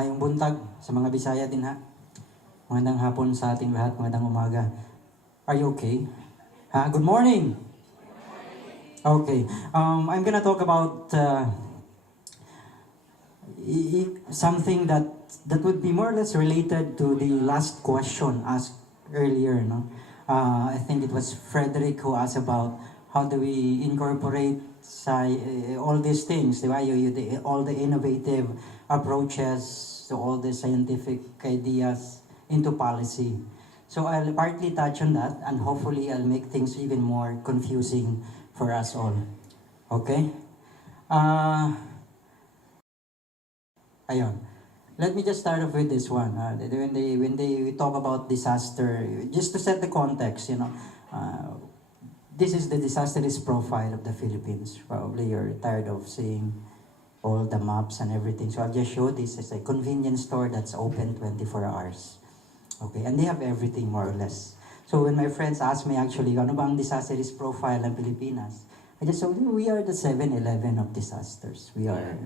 Ngayong buntag sa mga Bisaya din ha. Magandang hapon sa ating lahat, magandang umaga. Are you okay? Good morning. Okay. I'm gonna talk about something that would be more or less related to the last question asked earlier, no? I think it was Frederick who asked about how do we incorporate all these things, di ba? All the innovative approaches to all the scientific ideas into policy. So I'll partly touch on that, and hopefully I'll make things even more confusing for us all. Okay? Ayun. Let me just start off with this one. When they talk about disaster, just to set the context, this is the disaster risk profile of the Philippines. Probably you're tired of seeing all the maps and everything. So I'll just show this as a convenience store that's open 24 hours. Okay, and they have everything more or less. So when my friends ask me actually, ano ba ang disaster risk profile ng Pilipinas? I just told them, we are the 7-Eleven of disasters. We are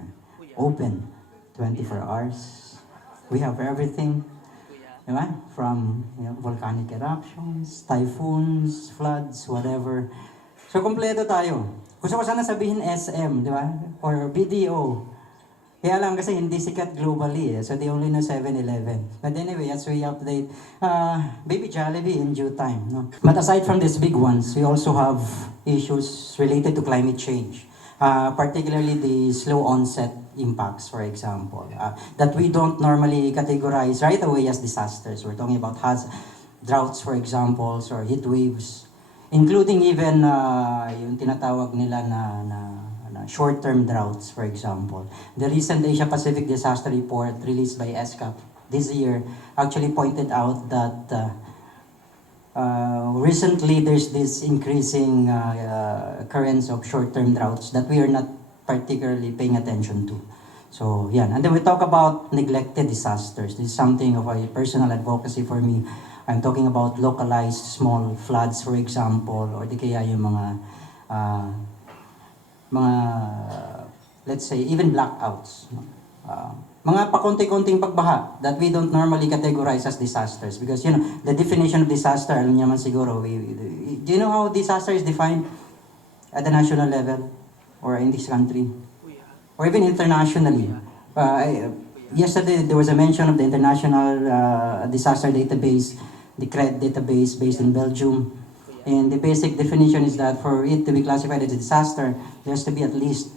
open 24 hours. We have everything, diba? From volcanic eruptions, typhoons, floods, whatever. So, kompleto tayo. Gusto ko sana sabihin SM, di ba? Or BDO. Kaya lang kasi hindi sikat globally So, they only know 7-Eleven. But anyway, as we update, Baby Jollibee in due time. No? But aside from these big ones, we also have issues related to climate change. Particularly the slow onset impacts, for example, that we don't normally categorize right away as disasters. We're talking about droughts, for example, or heat waves, including even yung tinatawag nila na short-term droughts, for example. The recent Asia-Pacific Disaster Report released by ESCAP this year actually pointed out that recently there's this increasing occurrence of short-term droughts that we are not particularly paying attention to. So, yan. And then we talk about neglected disasters. This is something of a personal advocacy for me. I'm talking about localized small floods, for example, or di kaya yung mga let's say, even blackouts. Mga pakonti-konting pagbaha that we don't normally categorize as disasters. Because, the definition of disaster, alam niyo man siguro, do you know how disaster is defined at the national level? Or in this country, or even internationally. Yesterday, there was a mention of the International Disaster Database, the CRED database based in Belgium. And the basic definition is that for it to be classified as a disaster, there has to be at least,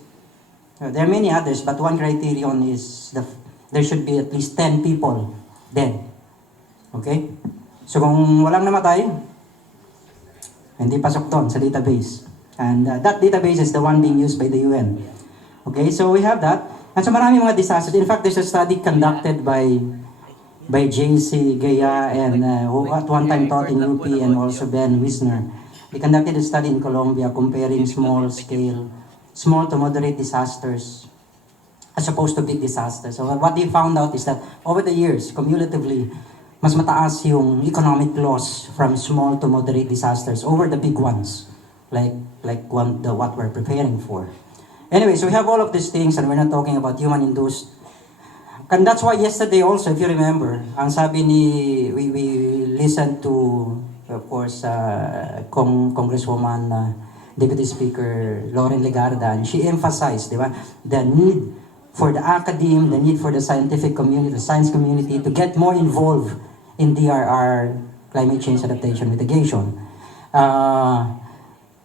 there are many others, but one criterion is there should be at least 10 people dead. Okay? So kung walang namatay, hindi pasok doon sa database. And that database is the one being used by the UN. Okay, so we have that. And so marami mga disasters. In fact, there's a study conducted by JC Gaya and who at one time taught in UP, and also Ben Wisner. They conducted a study in Colombia comparing small to moderate disasters as opposed to big disasters. So what they found out is that over the years, cumulatively, mas mataas yung economic loss from small to moderate disasters over the big ones. Like what we're preparing for. Anyway, so we have all of these things, and we're not talking about human-induced. And that's why yesterday also, if you remember, ang sabi we listened to, of course, Congresswoman, Deputy Speaker Lauren Legarda, and she emphasized, di ba, the need for the academe, the need for the scientific community, the science community, to get more involved in DRR, climate change adaptation mitigation.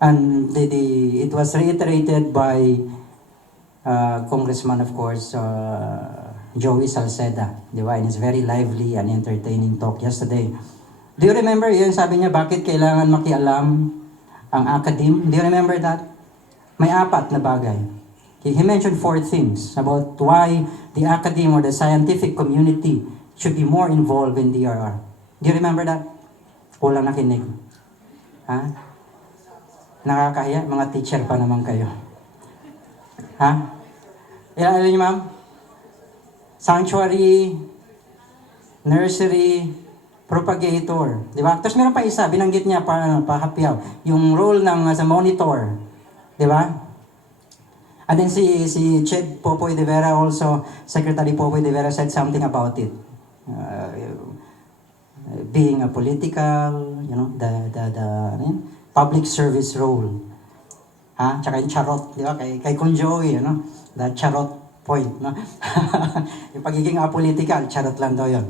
And it was reiterated by Congressman, of course, Joey Salceda, di ba? In his very lively and entertaining talk yesterday. Do you remember yun? Sabi niya, bakit kailangan makialam ang academe? Do you remember that? May 4 na bagay. He mentioned 4 things about why the academe or the scientific community should be more involved in DRR. Do you remember that? Walang nakinig. Nakakahiya, mga teacher pa naman kayo. Alam niyo, ma'am? Sanctuary, nursery, propagator. Di ba? Tapos meron pa isa, binanggit niya pahapyaw. Yung role ng as a monitor. Di ba? And then si Ched Popoy de Vera also, Secretary Popoy de Vera said something about it. Being a political, ano yun? Public service role. Ha? Tsaka yung charot, di ba? Kay Kun Joey, the charot point, no? Yung pagiging apolitical, charot lang daw yun.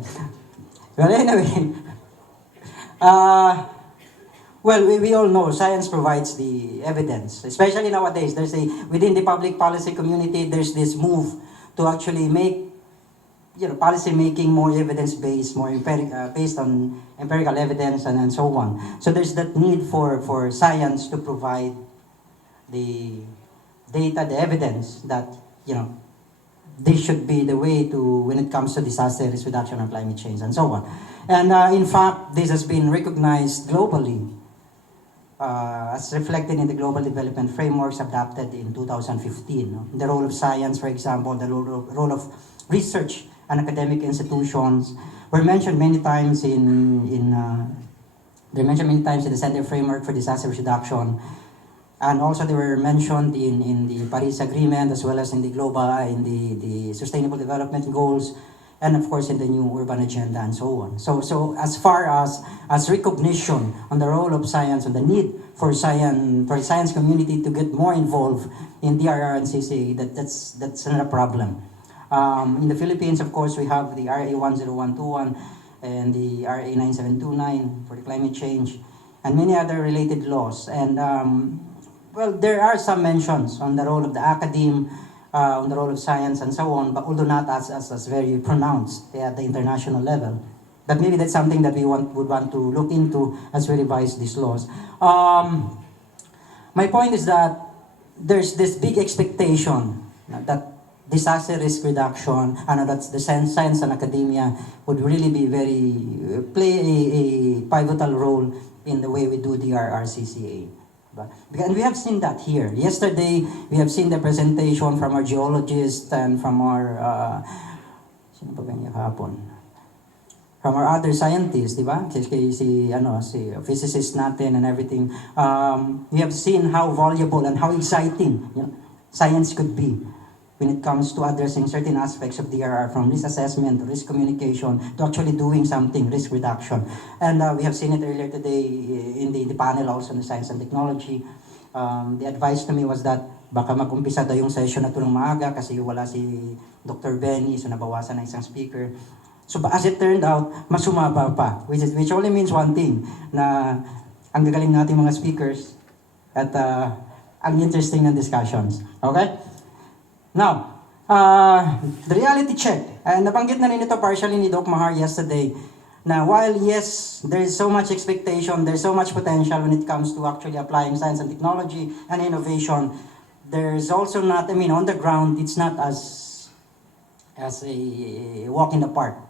Well, anyway, well, we all know science provides the evidence, especially nowadays. Within the public policy community, there's this move to actually make policy making more evidence-based, more based on empirical evidence and so on. So there's that need for science to provide the data, the evidence that, this should be the way to, when it comes to disaster risk reduction or climate change and so on. And in fact, this has been recognized globally as reflected in the Global Development Frameworks adopted in 2015. No? The role of science, for example, the role of research and academic institutions were mentioned many times in the Center Framework for Disaster Risk Reduction, and also they were mentioned in the Paris Agreement as well as in the Sustainable Development Goals, and of course in the new urban agenda and so on. So as far as recognition on the role of science and the need for the science community to get more involved in DRR and CCA, that's not a problem. In the Philippines, of course, we have the RA 10121 and the RA 9729 for the climate change, and many other related laws. And well, there are some mentions on the role of the academe, on the role of science and so on, but although not as very pronounced at the international level. But maybe that's something that we would want to look into as we revise these laws. My point is that there's this big expectation that disaster risk reduction, that's the science and academia would really be play a pivotal role in the way we do DRR CCA. And we have seen that here. Yesterday, we have seen the presentation from our geologists and from our from our other scientists, di ba? Si physicist natin and everything. We have seen how valuable and how exciting science could be when it comes to addressing certain aspects of DRR, from risk assessment to risk communication to actually doing something, risk reduction. And we have seen it earlier today in the panel also on science and technology. The advice to me was that baka mag-umpisa daw yung session na ito ng maaga kasi wala si Dr. Benny, so nabawasan na isang speaker. So as it turned out, mas sumaba pa, which only means one thing, na ang gagaling natin mga speakers at ang interesting ng discussions. Okay? Now, the reality check. Nabanggit na rin ito partially ni Doc Mahar yesterday, na while yes, there is so much expectation, there's so much potential when it comes to actually applying science and technology and innovation, there's also not, on the ground, it's not as a walk in the park,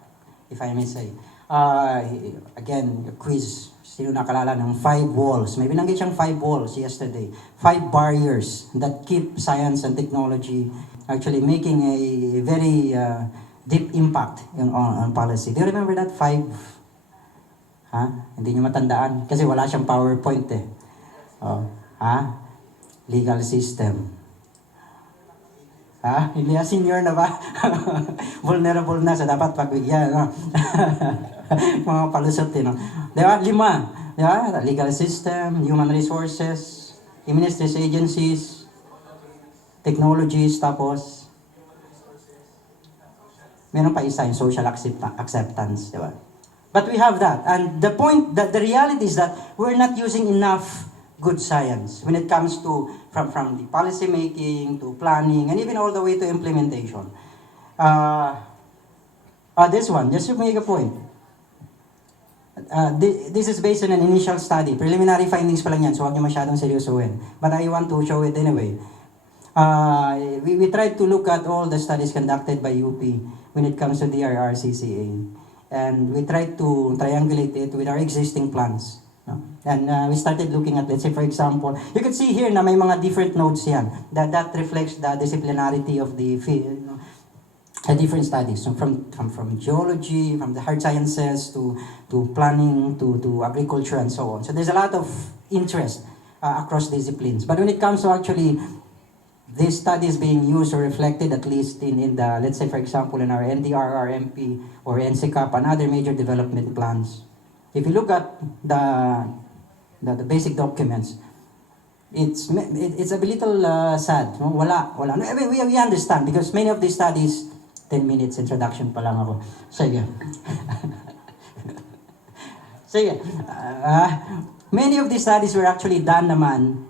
if I may say. Again, a quiz. Sino nakalala ng 5 walls? May binanggit siyang 5 walls yesterday. 5 barriers that keep science and technology actually making a very deep impact on policy. Do you remember that 5? Hindi niyo matandaan? Kasi wala siyang PowerPoint eh. Legal system. Hindi senior na ba? Vulnerable na, so dapat pagbigyan. Mga palusot Diba? 5. Diba? Legal system, human resources, ministries, agencies, technologies, tapos meron pa isa yung social acceptance. Diba? But we have that. And the reality is that we're not using enough good science when it comes to from the policy making to planning and even all the way to implementation. This one, just to make a point. This is based on an initial study. Preliminary findings pa lang yan, so huwag nyo masyadong seryosohin. But I want to show it anyway. We tried to look at all the studies conducted by UP when it comes to DRR CCA. And we tried to triangulate it with our existing plans. And we started looking at, let's say for example, you can see here na may mga different nodes yan. That reflects the disciplinarity of the field. Different studies, so from geology, from the hard sciences to planning to agriculture and so on. So there's a lot of interest across disciplines. But when it comes to actually this study is being used or reflected at least in the, let's say for example, in our NDRR MP or NCCAP and other major development plans. If you look at the basic documents, it's a little sad. No? Wala. No, I mean, we understand because many of these studies, 10 minutes introduction pa lang ako. Sige. Sige. Many of these studies were actually done naman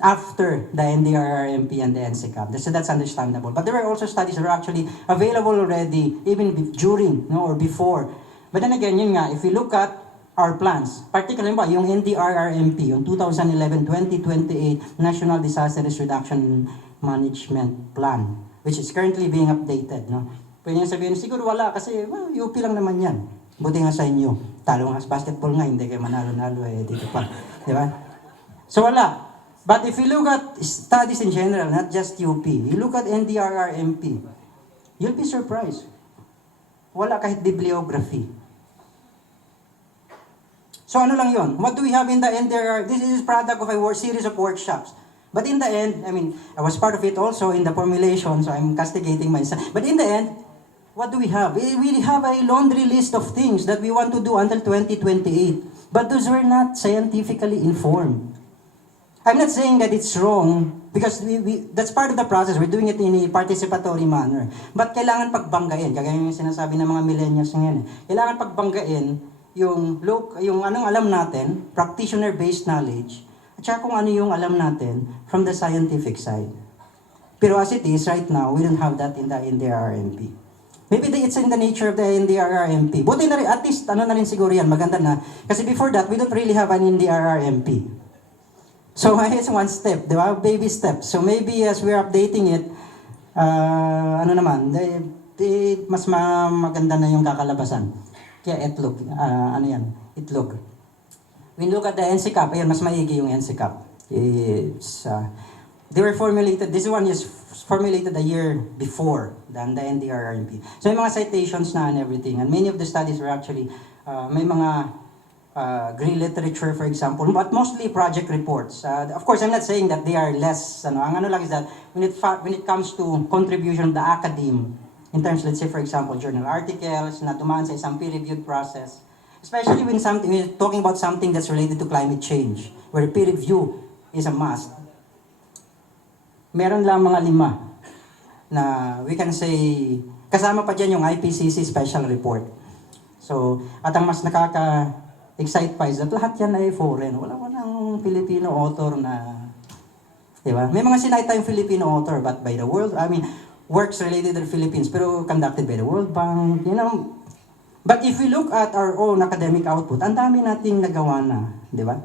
after the NDRR MP and the NCCAP. So that's understandable. But there were also studies that were actually available already, even during, no, or before. But then again, yun nga, if we look at our plans, particularly ba, yung NDRR MP, yung 2011-2028 National Disaster Risk Reduction Management Plan, which is currently being updated. No? Pwede nyo sabihin, siguro wala kasi well, UP lang naman yan. Buti nga sa inyo. Talo nga sa basketball nga, hindi kayo manalo-nalo dito pa. Di ba? So wala. But if you look at studies in general, not just UP, you look at NDRR MP, you'll be surprised. Wala kahit bibliography. So ano lang yun? What do we have in the NDRR? This is product of a series of workshops. But in the end, I mean, I was part of it also in the formulation, so I'm castigating myself. But in the end, what do we have? We have a laundry list of things that we want to do until 2028. But those were not scientifically informed. I'm not saying that it's wrong because that's part of the process. We're doing it in a participatory manner. But kailangan pagbanggain, kagaya yung sinasabi ng mga millennials ngayon. Kailangan pagbanggain yung anong alam natin, practitioner-based knowledge, at saka kung ano yung alam natin from the scientific side. Pero as it is right now, we don't have that in the NDRRMP. Maybe it's in the nature of the NDRRMP. Buti na rin, at least ano na rin siguro yan, maganda na. Kasi before that, we don't really have an NDRRMP. So it's one step, di ba? Baby step. So maybe as we're updating it, ano naman, mas maganda na yung kakalabasan. Kaya itlog, ano yan, itlog. We look at the NCCAP, ayun, mas maigi yung NCCAP. It's, they were formulated, this one is formulated a year before than the NDRRMP. So may mga citations na and everything, and many of the studies were actually, may mga green literature, for example, but mostly project reports. Of course, I'm not saying that they are less. Ang ano lang is that when it comes to contribution of the academe, in terms, let's say, for example, journal articles na dumaan sa isang peer-reviewed process, especially when we're talking about something that's related to climate change, where peer review is a must. Meron lang mga 5 na we can say, kasama pa dyan yung IPCC special report. So, at ang mas excite pa is that lahat yan ay foreign. Walang Filipino author na, di ba? May mga sinay tayong Filipino author, but by the world, I mean, works related to the Philippines, pero conducted by the World Bank, you know. But if we look at our own academic output, ang dami nating nagawa na, di ba?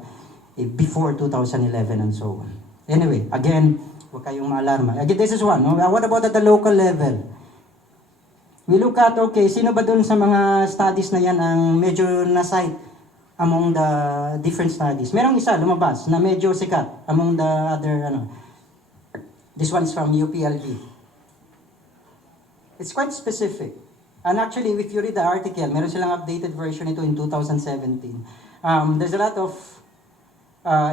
Before 2011 and so on. Anyway, again, huwag kayong maalarma. Again, this is one. No? What about at the local level? We look at, okay, sino ba dun sa mga studies na yan ang medyo na-cite among the different studies? Merong isa lumabas na medyo sikat among the other, this one is from UPLB. It's quite specific. And actually, if you read the article, meron silang updated version ito in 2017. There's a lot of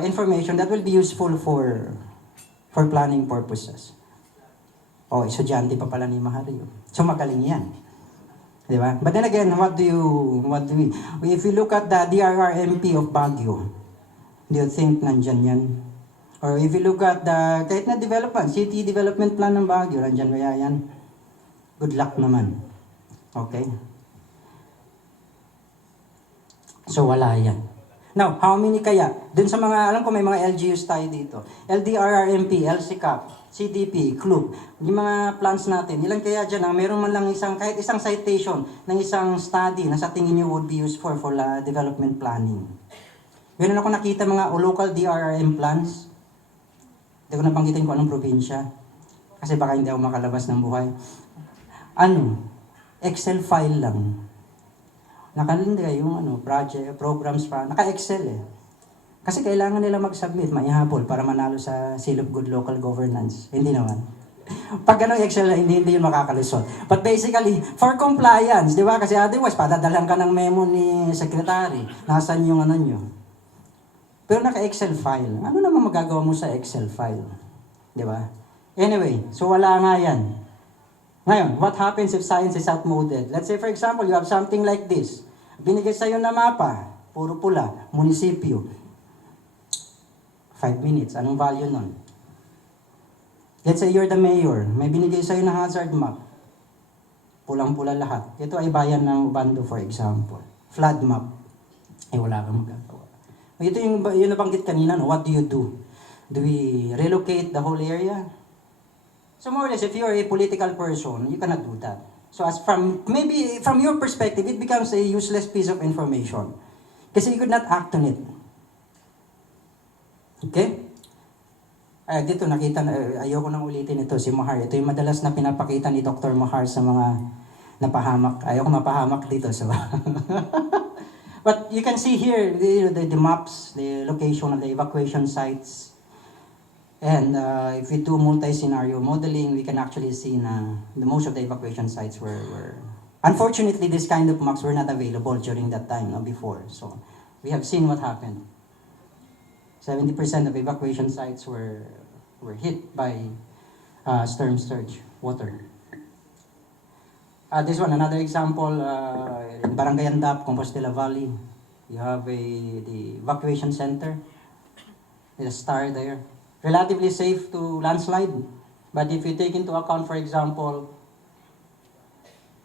information that will be useful for planning purposes. Oh, estudyante pa pala ni Mahario. So magaling yan. Di ba? But then again, what do we, if you look at the DRR MP of Baguio, do you think nandyan yan? Or if you look at the, kahit na development, city development plan ng Baguio, nandyan ba yan? Good luck naman. Okay? So wala yan. Now, how many kaya? Dun sa mga, alam ko may mga LGUs tayo dito. LDRR MP, LCCAP, CDP, CLUB, yung mga plans natin, ilan kaya dyan ang meron man lang kahit isang citation ng isang study na sa tingin nyo would be useful for development planning. Meron ako nakita mga local DRRM plans. Hindi ko napanggitin kung anong probinsya. Kasi baka hindi ako makalabas ng buhay. Excel file lang. Nakalindi yung project, programs pa, naka-Excel eh. Kasi kailangan nila mag-submit, maihabol para manalo sa Seal of Good Local Governance. Hindi naman. Pag ganun Excel, hindi yun makakalusot. But basically, for compliance, di ba? Kasi otherwise, padadalan ka ng memo ni secretary. Nasaan yung nyo? Pero naka-Excel file. Ano naman magagawa mo sa Excel file? Di ba? Anyway, so wala nga yan. Ngayon, what happens if science is outmoded? Let's say, for example, you have something like this. Binigay sa'yo na mapa, puro pula, munisipyo. 5 minutes, anong value nun? Let's say you're the mayor, may binigay sa'yo na hazard map. Pulang-pula lahat. Ito ay bayan ng Ubando, for example. Flood map. Wala kang magagawa. Ito yung nabanggit kanina, no? What do you do? Do we relocate the whole area? So more or less, if you're a political person, you cannot do that. So maybe from your perspective, it becomes a useless piece of information. Kasi you could not act on it. Okay? Dito nakita, ayoko nang ulitin ito, si Mahar. Ito yung madalas na pinapakita ni Dr. Mahar sa mga napahamak. Ayoko mapahamak dito. So. But you can see here, the maps, the location of the evacuation sites. And if we do multi-scenario modeling, we can actually see na most of the evacuation sites were... Unfortunately, this kind of maps were not available during that time, no, before. So we have seen what happened. 70% of evacuation sites were hit by storm surge water. This one, another example, in Barangay Andap, Compostela Valley. You have the evacuation center. There's a star there. Relatively safe to landslide. But if you take into account, for example,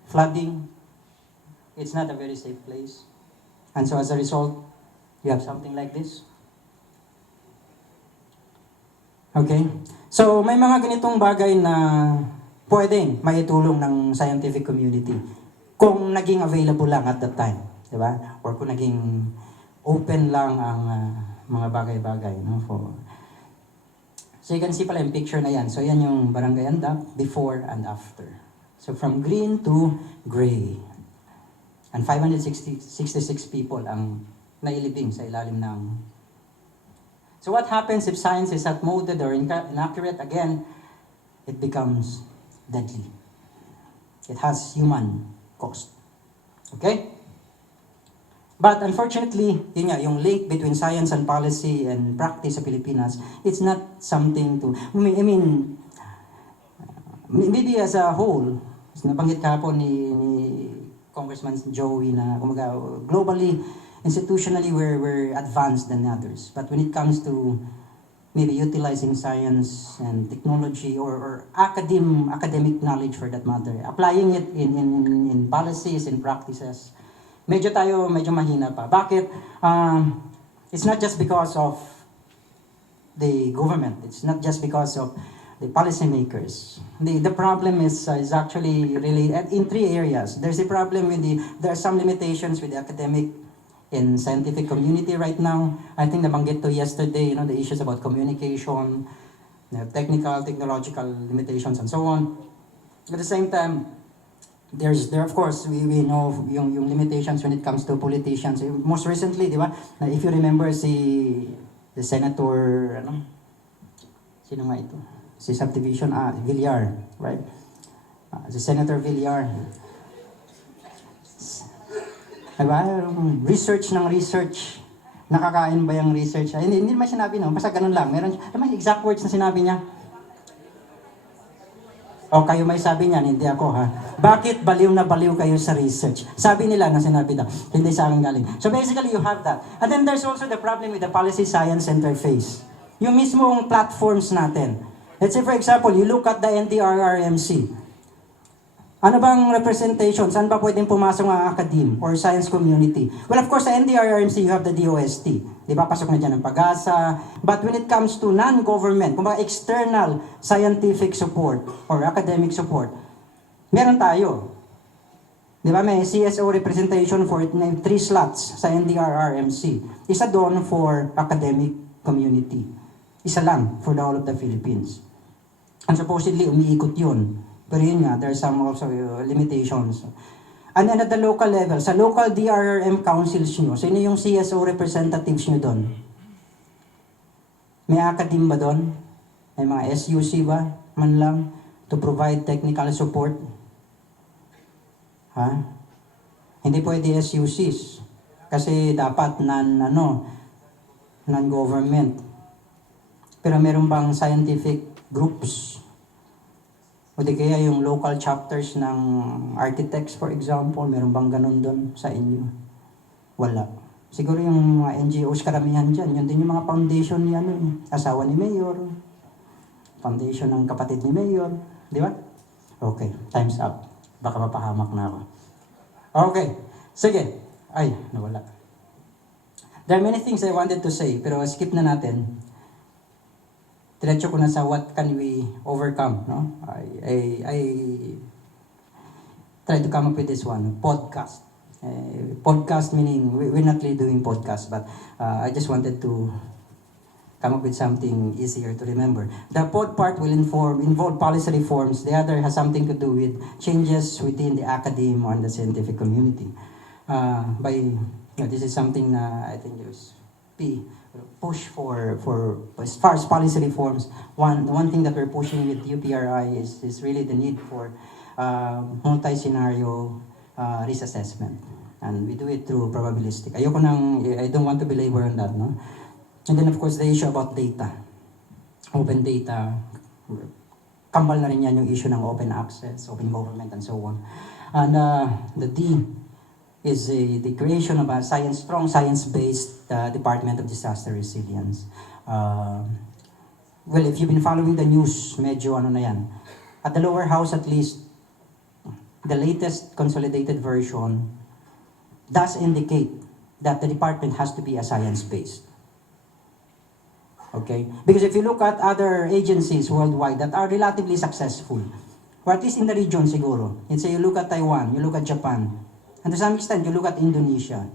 flooding, it's not a very safe place. And so as a result, you have something like this. Okay? So may mga ganitong bagay na pwedeng maitulong ng scientific community kung naging available lang at that time. Diba? Or kung naging open lang ang mga bagay-bagay. No? So you can see pala yung picture na yan. So yan yung Barangay Andap, before and after. So from green to gray. And 566 people ang nailibing sa ilalim ng... So what happens if science is outmoded or inaccurate? Again, it becomes deadly. It has human cost. Okay? But unfortunately, yun nga, yung link between science and policy and practice sa Pilipinas, it's not something to... I mean, maybe as a whole, nabanggit kahapon ni Congressman Joey na globally, institutionally, we're advanced than others. But when it comes to maybe utilizing science and technology or academic knowledge for that matter, applying it in policies and practices, medyo mahina pa. Bakit? It's not just because of the government. It's not just because of the policymakers. The problem is actually really in 3 areas. There's a problem there are some limitations with the academic and scientific community right now. I think nabanggit to yesterday, the issues about communication, technological limitations, and so on. At the same time, there of course we know yung limitations when it comes to politicians. Most recently, di ba? If you remember the senator sino nga ito? Si subdivision Villar, right? Si Senator Villar. Diba? Research. Nakakain ba yung research? Hindi naman sinabi, no? Basta ganun lang. Meron exact words na sinabi niya. O kayo may sabi niyan, hindi ako ha. Bakit baliw na baliw kayo sa research? Sabi nila na sinabi daw, hindi sa akin galing. So basically you have that. And then there's also the problem with the policy science interface. Yung mismong platforms natin. Let's say for example, you look at the DRR. Ano bang representation? Saan ba pwedeng pumasok ang academe or science community? Well, of course, sa DRR, you have the DOST. Di ba? Pasok na dyan ang PAGASA. But when it comes to non-government, kumbaga external scientific support or academic support, meron tayo. Di ba? May CSO representation for 3 slots sa NDRRMC. Isa doon for academic community. Isa lang for the whole of the Philippines. And supposedly, umiikot yun. Pero yun nga, there are some also limitations. And then at the local level, sa local DRRM councils nyo, sino yung CSO representatives nyo doon? May academe ba doon? May mga SUC ba? Man lang? To provide technical support? Ha? Hindi pwede SUCs. Kasi dapat non-government. Pero meron bang scientific groups O di kaya yung local chapters ng architects, for example, meron bang ganun doon sa inyo? Wala. Siguro yung mga NGOs karamihan dyan, yun din yung mga foundation ni asawa ni Mayor, foundation ng kapatid ni Mayor, di ba? Okay, time's up. Baka mapahamak na ako. Okay, sige. Ay, nawala. There are many things I wanted to say, pero skip na natin. Diretso ko na sa what can we overcome, no? I try to come up with this one, podcast. Podcast meaning, we're not really doing podcast, but I just wanted to come up with something easier to remember. The pod part will involve policy reforms. The other has something to do with changes within the academe or the scientific community. This is something na I think is push for as far as policy reforms. One thing that we're pushing with UPRI is really the need for multi-scenario risk assessment, and we do it through probabilistic. I don't want to belabor on that, no. And then of course the issue about data, open data. Kambal na rin yan yung issue ng open access, open government, and so on. And the D is the creation of a strong science-based Department of Disaster Resilience. Well, if you've been following the news, medyo ano na yan. At the lower house at least, the latest consolidated version does indicate that the department has to be a science-based. Okay? Because if you look at other agencies worldwide that are relatively successful, or at least in the region siguro, let's say you look at Taiwan, you look at Japan, and to some extent, you look at Indonesia.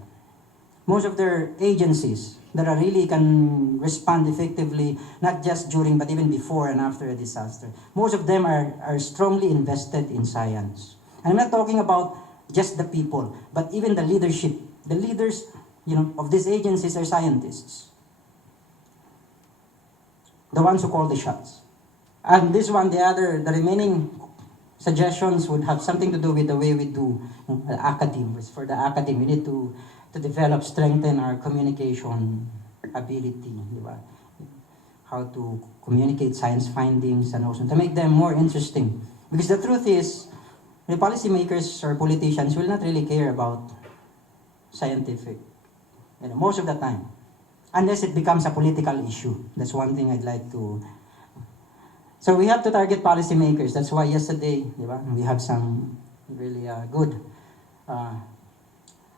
Most of their agencies that are really can respond effectively, not just during, but even before and after a disaster. Most of them are strongly invested in science. And I'm not talking about just the people, but even the leadership. The leaders, of these agencies are scientists. The ones who call the shots. And this one, the remaining suggestions would have something to do with the way we do academe. For the academe, we need to develop, strengthen our communication ability, di ba? How to communicate science findings and also to make them more interesting. Because the truth is, the policymakers or politicians will not really care about scientific, most of the time. Unless it becomes a political issue. That's one thing I'd like to. So we have to target policymakers. That's why yesterday, we have some really good.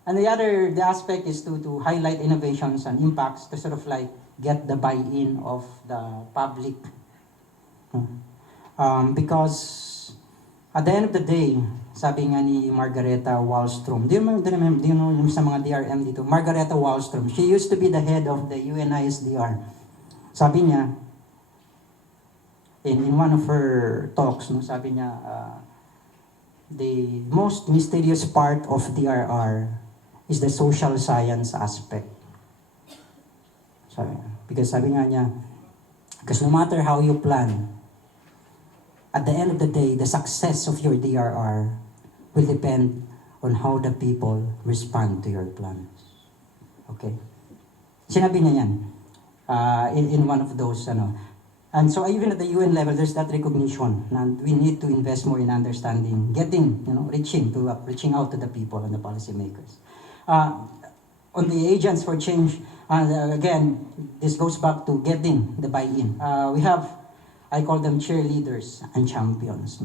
And the aspect is to highlight innovations and impacts to sort of like get the buy-in of the public. Because at the end of the day, sabi nga ni Margareta Wallström, do you know yung sa mga DRM dito? Margareta Wallström, she used to be the head of the UNISDR. Sabi niya, in one of her talks, sabi niya, the most mysterious part of DRR is the social science aspect. Because sabi nga niya, because no matter how you plan, at the end of the day, the success of your DRR will depend on how the people respond to your plans. Okay? Sinabi niya yan in one of those, And so even at the UN level, there's that recognition, and we need to invest more in understanding, reaching out to the people and the policymakers. On the agents for change, again, this goes back to getting the buy-in. We have, I call them cheerleaders and champions.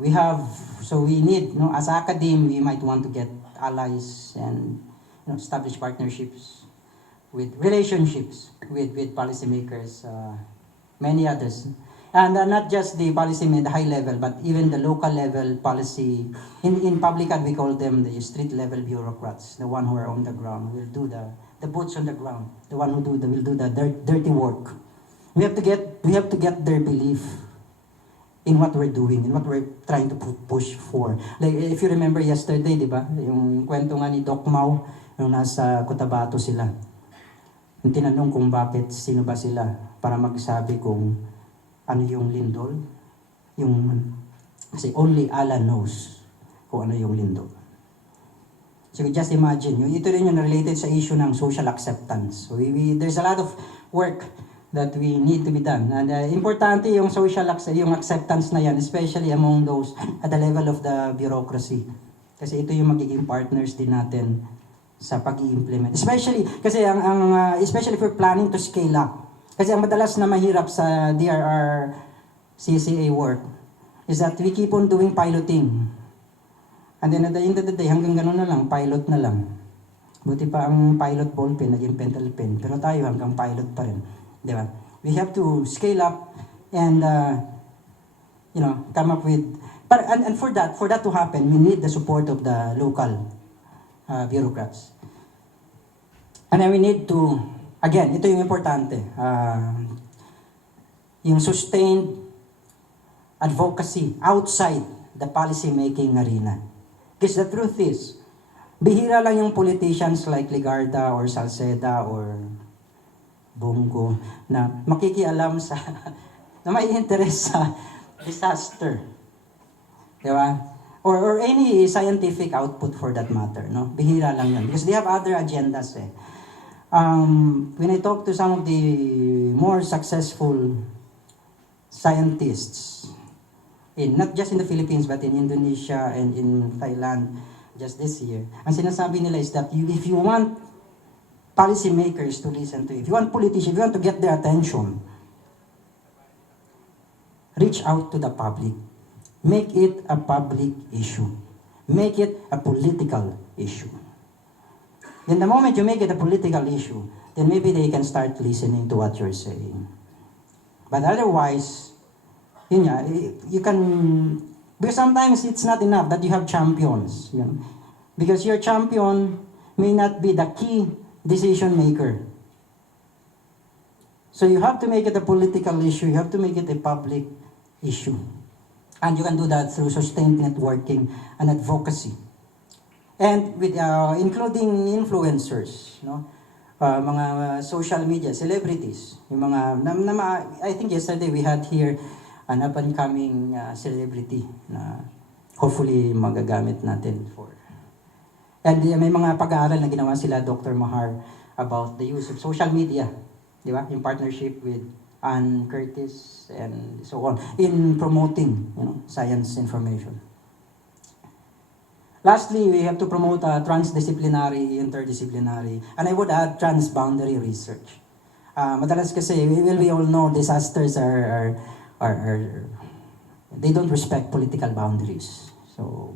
We need, as academe, we might want to get allies and establish partnerships with relationships with policymakers, many others. And not just the policymakers, the high level, but even the local level policy. In public ad, we call them the street level bureaucrats, the one who are on the ground, will do the boots on the ground, the one who will do the dirty work. We have to get their belief in what we're doing, in what we're trying to push for. Like, if you remember yesterday, di ba? Yung kwento nga ni Doc Mau, yung nasa Cotabato sila. Yung tinanong kung bakit, sino ba sila, para magsabi kung ano yung lindol. Kasi only Allah knows kung ano yung lindol. So just imagine, ito rin yung related sa issue ng social acceptance. So there's a lot of work that we need to be done. And importante yung yung acceptance na yan, especially among those at the level of the bureaucracy. Kasi ito yung magiging partners din natin sa pag-i-implement. Especially, kasi especially if we're planning to scale up. Kasi ang madalas na mahirap sa DRR CCA work is that we keep on doing piloting. And then at the end of the day, hanggang ganun na lang, pilot na lang. Buti pa ang pilot ballpen, naging pentel pen. Pero tayo hanggang pilot pa rin. Di ba? We have to scale up and come up with, and for that to happen, we need the support of the local bureaucrats. And then we need to, again, ito yung importante, yung sustained advocacy outside the policy-making arena. Because the truth is, bihira lang yung politicians like Ligarda or Salceda or Bongo na makikialam sa na may interest sa disaster. Di ba? Or any scientific output for that matter, no? Bihira lang yun because they have other agendas eh. When I talk to some of the more successful scientists not just in the Philippines but in Indonesia and in Thailand just this year, ang sinasabi nila is that if you want policymakers to listen to you, if you want politicians, if you want to get their attention, reach out to the public. Make it a public issue. Make it a political issue. Then the moment you make it a political issue, then maybe they can start listening to what you're saying. But otherwise, you can, because sometimes it's not enough that you have champions. Because your champion may not be the key decision maker. So you have to make it a political issue, you have to make it a public issue. And you can do that through sustained networking and advocacy. And with including influencers, mga social media, celebrities, yung mga, I think yesterday we had here an up-and-coming celebrity na hopefully magagamit natin for. And may mga pag-aaral na ginawa sila Dr. Mahar about the use of social media, di ba? In partnership with Ann Curtis and so on, in promoting science information. Lastly, we have to promote transdisciplinary, interdisciplinary, and I would add transboundary research. Madalas kasi, we all know disasters are they don't respect political boundaries. So,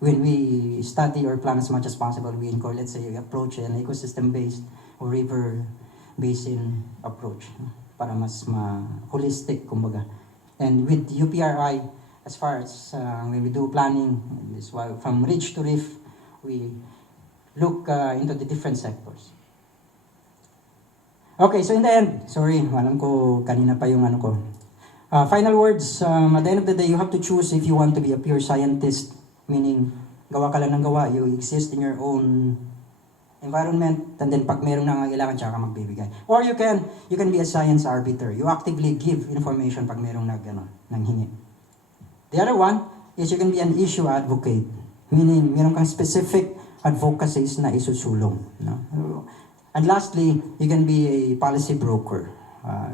when we study or plan as much as possible, we encourage, let's say, approach an ecosystem-based or river basin approach para mas holistic, kumbaga. And with UPRI, as far as when we do planning, from ridge to reef, we look into the different sectors. Okay, so in the end, sorry, alam ko kanina pa yung ko. Final words, at the end of the day, you have to choose if you want to be a pure scientist, meaning gawa ka lang ng gawa, you exist in your own environment, and then pag merong nangangailangan, tsaka ka magbibigay. Or you can be a science arbiter. You actively give information pag merong nanghingi. The other one is you can be an issue advocate, meaning meron kang specific advocacies na isusulong. And lastly, you can be a policy broker.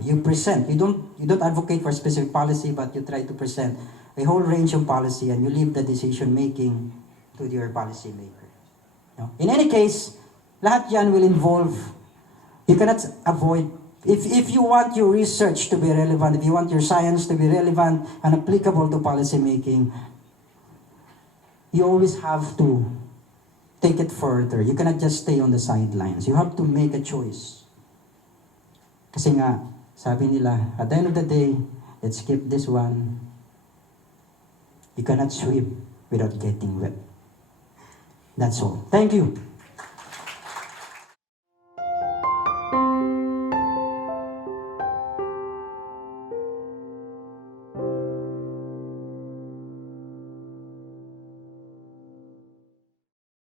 You present, you don't advocate for a specific policy, but you try to present a whole range of policy and you leave the decision making to your policy maker. In any case, lahat yan will involve, you cannot avoid, if you want your research to be relevant, if you want your science to be relevant and applicable to policy making, you always have to take it further. You cannot just stay on the sidelines. You have to make a choice. Kasi nga, sabi nila, at the end of the day, let's skip this one. You cannot swim without getting wet. That's all. Thank you.